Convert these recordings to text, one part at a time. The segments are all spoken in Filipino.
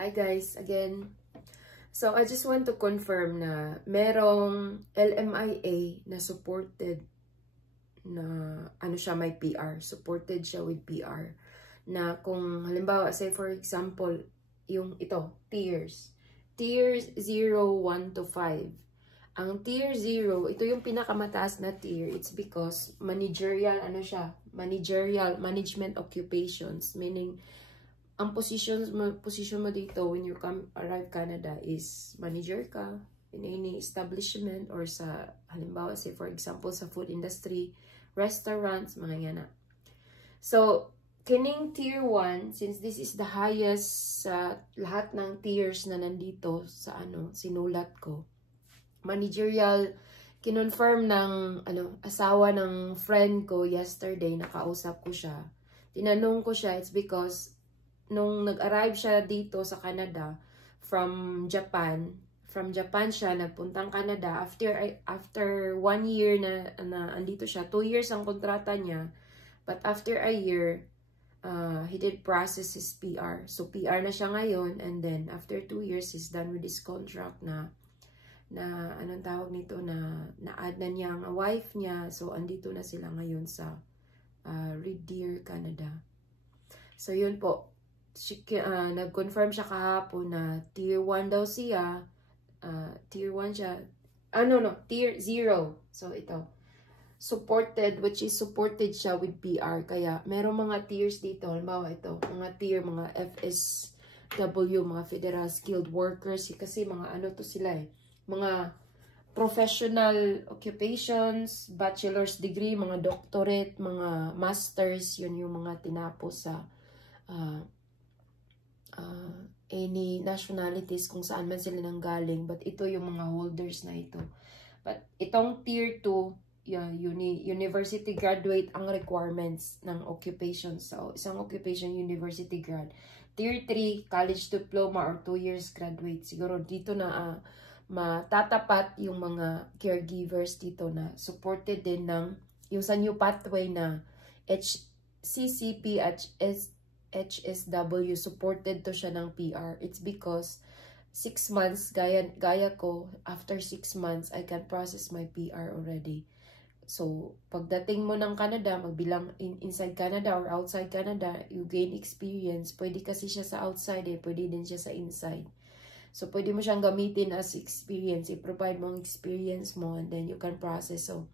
Hi guys, again. So I just want to confirm na merong LMIA na supported na ano siya, may PR. Supported siya with PR. Na kung halimbawa, say for example, yung ito, tiers. Tiers 0, 1 to 5. Ang tier 0, ito yung pinakamataas na tier. It's because managerial, ano siya, managerial, management occupations. Meaning, ang position mo dito when you arrive Canada is manager ka in any establishment or sa, halimbawa, say for example, sa food industry, restaurants, mga yan na. So, kining tier 1, since this is the highest sa lahat ng tiers na nandito sa sinulat ko, managerial, kinonfirm ng asawa ng friend ko yesterday, nakausap ko siya. Tinanong ko siya, it's because nung nag-arrive siya dito sa Canada from Japan siya nagpuntang Canada after 1 year na andito siya. 2 years ang kontrata niya, but after a year he did process his PR. So PR na siya ngayon, and then after 2 years he's done with his contract na anong tawag nito, na add na niya ang wife niya. So andito na sila ngayon sa Red Deer, Canada. So yun po, nag-confirm siya kahapon na tier 1 daw siya. Tier 1 siya. Tier 0. So ito, supported, which is supported siya with PR. Kaya merong mga tiers dito. Halimbawa ito, mga tier, mga FSW, mga Federal Skilled Workers. Kasi mga to sila mga professional occupations, bachelor's degree, mga doctorate, mga masters. Yun yung mga tinapos sa any nationalities kung saan man sila nanggaling. But ito yung mga holders na ito. But itong tier 2, university graduate ang requirements ng occupation. So, isang occupation, university grad. Tier 3, college diploma or 2 years graduate. Siguro dito na matatapat yung mga caregivers dito na supported din ng yung sa new pathway na HCCP at HSW, supported to siya ng PR. It's because 6 months, gaya ko, after 6 months, I can process my PR already. So, pagdating mo ng Canada, magbilang inside Canada or outside Canada, you gain experience. Pwede kasi siya sa outside pwede din siya sa inside. So, pwede mo siyang gamitin as experience. I-provide mo ang experience mo and then you can process. So,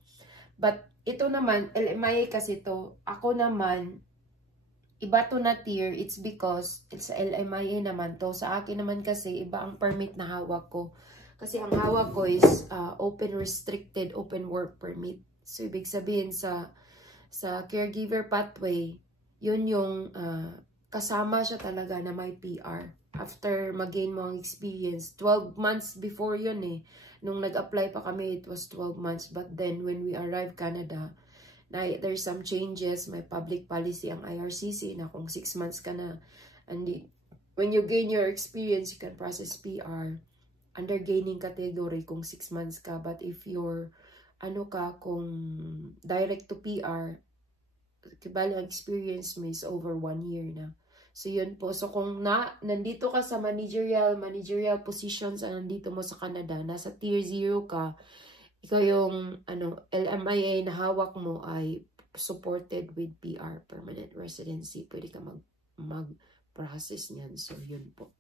but ito naman, LMIA kasi to, ako naman, iba to na tier, it's because it's LMIA naman to. Sa akin naman kasi, iba ang permit na hawak ko. Kasi ang hawak ko is open restricted, open work permit. So, ibig sabihin sa caregiver pathway, yun yung kasama siya talaga na may PR. After mag-gain mo ang experience, 12 months before yun Nung nag-apply pa kami, it was 12 months. But then, when we arrived Canada, there's some changes. May public policy ang IRCC na kung 6 months ka na. And when you gain your experience, you can process PR. Under gaining category kung 6 months ka. But if you're, kung direct to PR, kibali ang experience mo is over 1 year na. So, yun po. So, kung nandito ka sa managerial positions, nandito mo sa Canada, nasa tier 0 ka, ikaw yung, LMIA na hawak mo ay supported with PR, permanent residency. Pwede ka mag-process niyan. So, yun po.